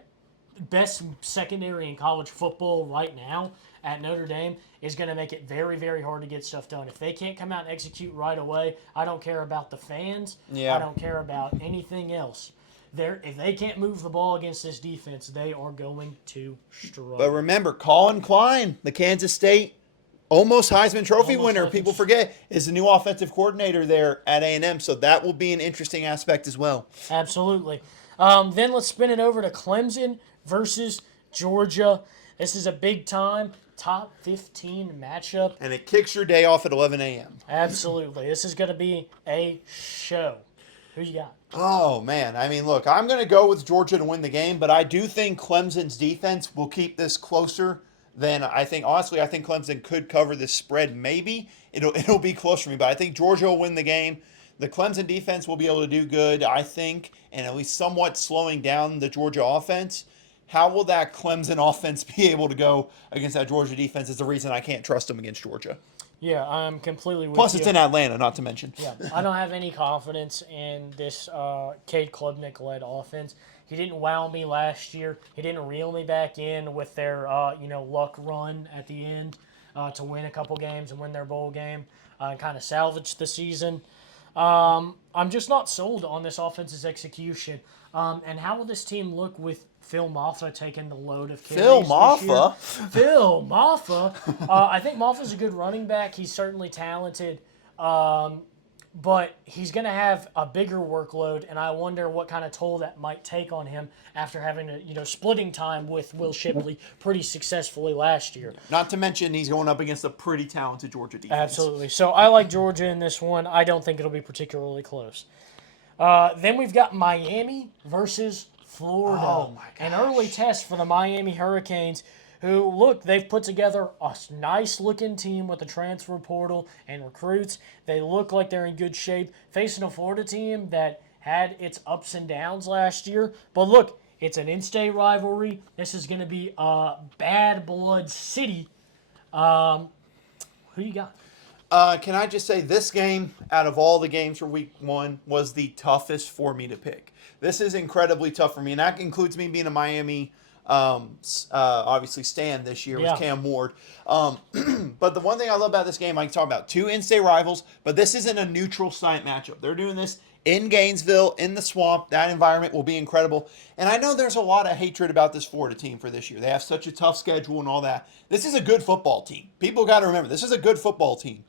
best secondary in college football right now at Notre Dame is going to make it very, very hard to get stuff done. If they can't come out and execute right away, I don't care about the fans. I don't care about anything else. If they can't move the ball against this defense, they are going to struggle. But remember, Colin Klein, the Kansas State almost Heisman Trophy winner, people forget, is the new offensive coordinator there at A&M. So that will be an interesting aspect as well. Absolutely. Then let's spin it over to Clemson versus Georgia. This is a big-time top 15 matchup. And it kicks your day off at 11 a.m. Absolutely. This is going to be a show. Who you got? Oh, man. I mean, look, I'm going to go with Georgia to win the game, but I do think Clemson's defense will keep this closer than I think. Honestly, I think Clemson could cover this spread maybe. It'll be close for me, but I think Georgia will win the game. The Clemson defense will be able to do good, I think, and at least somewhat slowing down the Georgia offense. How will that Clemson offense be able to go against that Georgia defense is the reason I can't trust them against Georgia. Yeah, I'm completely with Plus, you. it's in Atlanta, not to mention. Yeah, I don't have any confidence in this Cade Klubnik-led offense. He didn't wow me last year. He didn't reel me back in with their luck run at the end to win a couple games and win their bowl game and kind of salvage the season. I'm just not sold on this offense's execution. And how will this team look with Phil Maffa taking the load of carries Phil this Maffa? year? Phil Maffa. I think Maffa's a good running back. He's certainly talented. But he's going to have a bigger workload, and I wonder what kind of toll that might take on him after having splitting time with Will Shipley pretty successfully last year. Not to mention he's going up against a pretty talented Georgia defense. Absolutely. So I like Georgia in this one. I don't think it'll be particularly close. Then we've got Miami versus Florida. Oh, my gosh. An early test for the Miami Hurricanes, who, look, they've put together a nice-looking team with the transfer portal and recruits. They look like they're in good shape, facing a Florida team that had its ups and downs last year. But, look, it's an in-state rivalry. This is going to be a bad blood city. Who you got? Can I just say this game, out of all the games for week one, was the toughest for me to pick. This is incredibly tough for me, and that includes me being a Miami obviously stan this year with Cam Ward. But the one thing I love about this game, I can talk about two in-state rivals, but this isn't a neutral site matchup. They're doing this in Gainesville, in the swamp. That environment will be incredible. And I know there's a lot of hatred about this Florida team for this year. They have such a tough schedule and all that. This is a good football team. People got to remember, this is a good football team.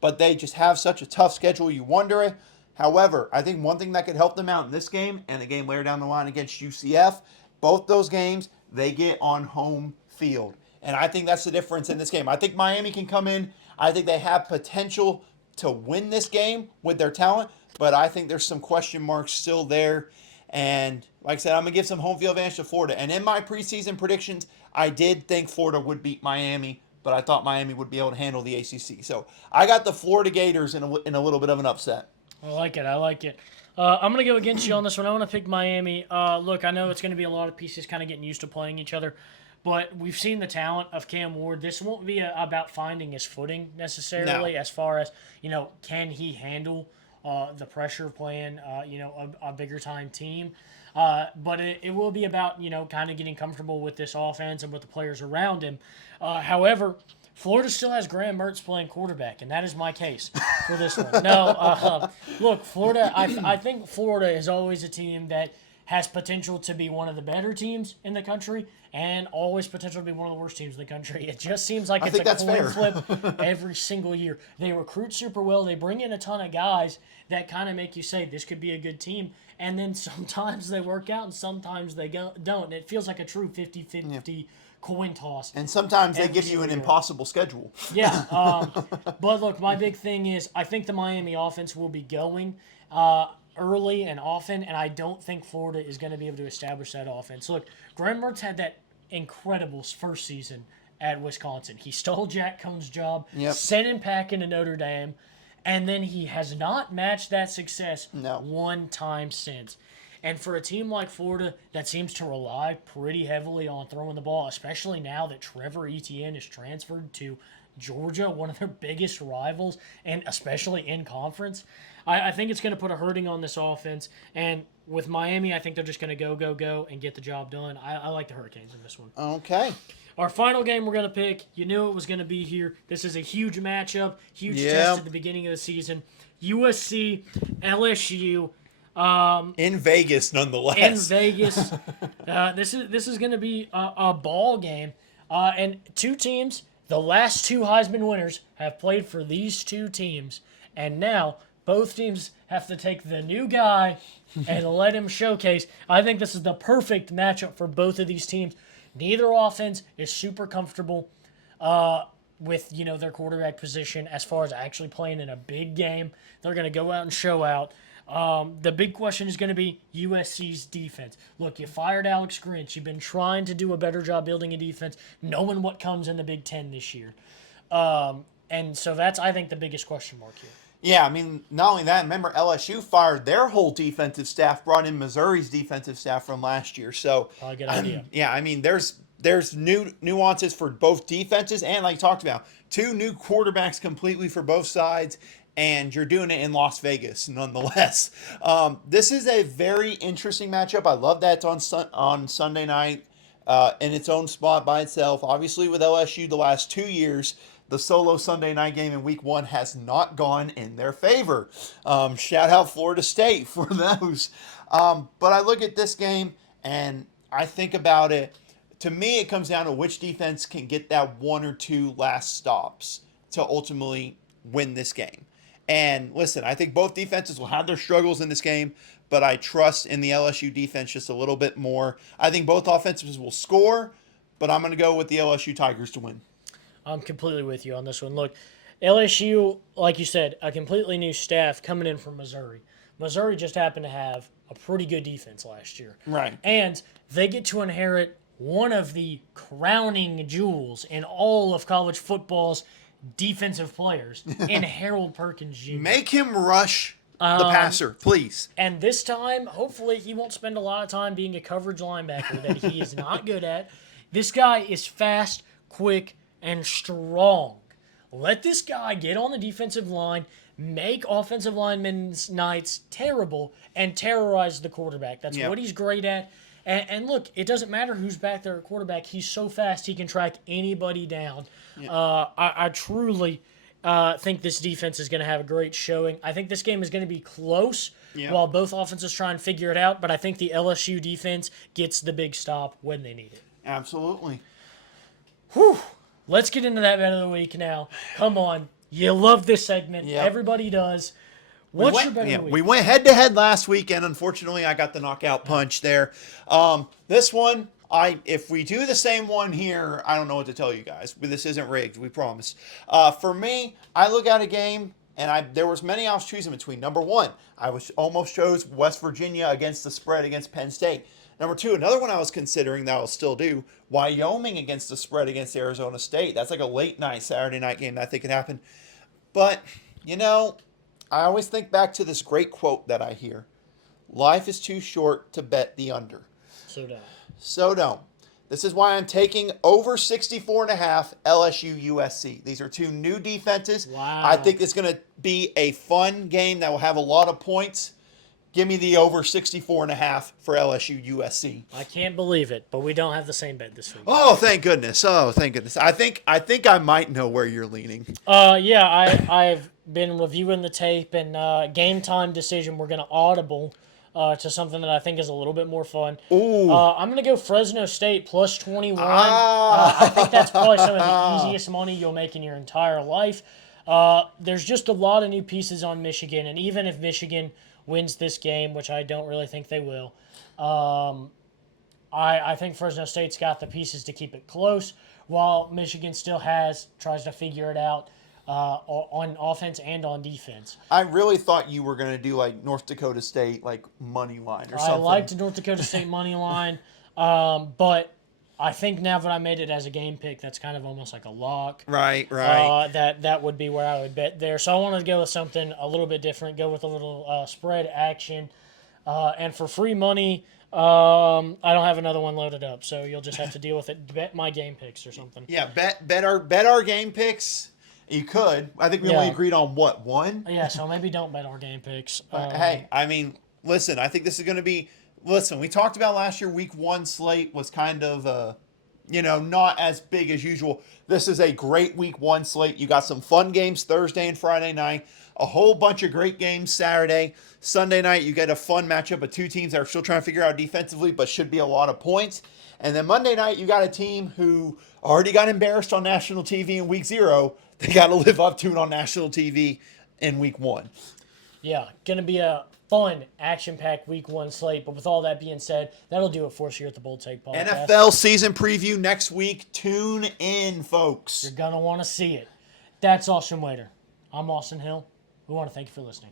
But they just have such a tough schedule, you wonder it. However, I think one thing that could help them out in this game and the game later down the line against UCF, both those games, they get on home field. And I think that's the difference in this game. I think Miami can come in. I think they have potential to win this game with their talent, but I think there's some question marks still there. And like I said, I'm going to give some home field advantage to Florida. And in my preseason predictions, I did think Florida would beat Miami, but I thought Miami would be able to handle the ACC. So I got the Florida Gators in a little bit of an upset. I like it. I'm going to go against you on this one. I want to pick Miami. Look, I know it's going to be a lot of pieces kind of getting used to playing each other, but we've seen the talent of Cam Ward. This won't be about finding his footing necessarily as far as, can he handle the pressure of playing, a bigger time team. But it will be about, kind of getting comfortable with this offense and with the players around him. However, Florida still has Graham Mertz playing quarterback, and that is my case for this one. No, look, Florida, I think Florida is always a team that has potential to be one of the better teams in the country and always potential to be one of the worst teams in the country. It just seems like it's a coin flip every single year. They recruit super well. They bring in a ton of guys that kind of make you say this could be a good team, and then sometimes they work out and sometimes they don't. And it feels like a true 50-50 coin toss. And sometimes they give you an impossible schedule. Yeah. But look, my big thing is I think the Miami offense will be going early and often, and I don't think Florida is going to be able to establish that offense. Look, Graham Mertz had that incredible first season at Wisconsin. He stole Jack Cohn's job, Yep. sent him packing to Notre Dame, and then he has not matched that success No. one time since. And for a team like Florida that seems to rely pretty heavily on throwing the ball, especially now that Trevor Etienne is transferred to Georgia, one of their biggest rivals, and especially in conference, I think it's going to put a hurting on this offense. And with Miami, I think they're just going to go, and get the job done. I like the Hurricanes in this one. Okay. Our final game we're going to pick, you knew it was going to be here. This is a huge matchup, huge test at the beginning of the season. USC, LSU. In Vegas, nonetheless. In Vegas. This is going to be a ball game. And two teams, the last two Heisman winners, have played for these two teams. And now both teams have to take the new guy and let him showcase. I think this is the perfect matchup for both of these teams. Neither offense is super comfortable with their quarterback position as far as actually playing in a big game. They're going to go out and show out. The big question is going to be USC's defense. Look, you fired Alex Grinch. You've been trying to do a better job building a defense, knowing what comes in the Big Ten this year. And so that's, I think, the biggest question mark here. Yeah, I mean, not only that, remember LSU fired their whole defensive staff, brought in Missouri's defensive staff from last year. So, Probably a good idea. Yeah, I mean, there's new nuances for both defenses and, like you talked about, two new quarterbacks completely for both sides, and you're doing it in Las Vegas nonetheless. This is a very interesting matchup. I love that it's on Sunday night in its own spot by itself. Obviously, with LSU the last 2 years, the solo Sunday night game in week 1 has not gone in their favor. Shout out Florida State for those. But I look at this game and I think about it. To me, it comes down to which defense can get that one or two last stops to ultimately win this game. And listen, I think both defenses will have their struggles in this game, but I trust in the LSU defense just a little bit more. I think both offenses will score, but I'm going to go with the LSU Tigers to win. I'm completely with you on this one. Look, LSU, like you said, a completely new staff coming in from Missouri. Missouri just happened to have a pretty good defense last year. Right. And they get to inherit one of the crowning jewels in all of college football's defensive players in Harold Perkins Jr. Make him rush the passer, please. And this time, hopefully, he won't spend a lot of time being a coverage linebacker that he is not good at. This guy is fast, quick, and strong. Let this guy get on the defensive line, make offensive linemen's nights terrible, and terrorize the quarterback. That's what he's great at. And look, it doesn't matter who's back there at quarterback. He's so fast he can track anybody down. Yeah. I truly think this defense is going to have a great showing. I think this game is going to be close while both offenses try and figure it out, but I think the LSU defense gets the big stop when they need it. Absolutely. Whew. Let's get into that bet of the week now. Come on. You love this segment. Yep. Everybody does. What's your bet of the week? We went head-to-head last week, and unfortunately, I got the knockout punch there. This one, if we do the same one here, I don't know what to tell you guys. But this isn't rigged, we promise. For me, I look at a game, and there was many I was choosing between. Number one, almost chose West Virginia against the spread against Penn State. Number two, another one I was considering that I'll still do, Wyoming against the spread against Arizona State. That's like a late night Saturday night game that I think could happen. But, I always think back to this great quote that I hear. Life is too short to bet the under. So don't. This is why I'm taking over 64.5 LSU USC. These are two new defenses. Wow. I think it's going to be a fun game that will have a lot of points. Give me the over 64.5 for LSU USC. I can't believe it, but we don't have the same bet this week. Oh, thank goodness. I think I might know where you're leaning. I've been reviewing the tape, and game time decision, we're going to audible to something that I think is a little bit more fun. Ooh. I'm going to go Fresno State plus 21. I think that's probably some of the easiest money you'll make in your entire life. There's just a lot of new pieces on Michigan, and even if Michigan wins this game, which I don't really think they will, I think Fresno State's got the pieces to keep it close, while Michigan still tries to figure it out on offense and on defense. I really thought you were going to do like North Dakota State, like money line or something. I liked North Dakota State money line, but I think now that I made it as a game pick, that's kind of almost like a lock. Right. That would be where I would bet there. So I wanted to go with something a little bit different. Go with a little spread action, and for free money, I don't have another one loaded up. So you'll just have to deal with it. Bet my game picks or something. Yeah, bet our game picks. You could. I think we only agreed on what, one? Yeah, so maybe don't bet our game picks. Hey, I mean, listen, I think this is going to be. Listen, we talked about last year. Week 1 slate was kind of, not as big as usual. This is a great Week 1 slate. You got some fun games Thursday and Friday night. A whole bunch of great games Saturday. Sunday night, you get a fun matchup of two teams that are still trying to figure out defensively, but should be a lot of points. And then Monday night, you got a team who already got embarrassed on national TV in Week 0. They got to live up to it on national TV in Week 1. Yeah, going to be a fun, action-packed Week 1 slate. But with all that being said, that'll do it for us here at the Bold Take Podcast. NFL season preview next week. Tune in, folks. You're going to want to see it. That's Austin Waiter. I'm Austin Hill. We want to thank you for listening.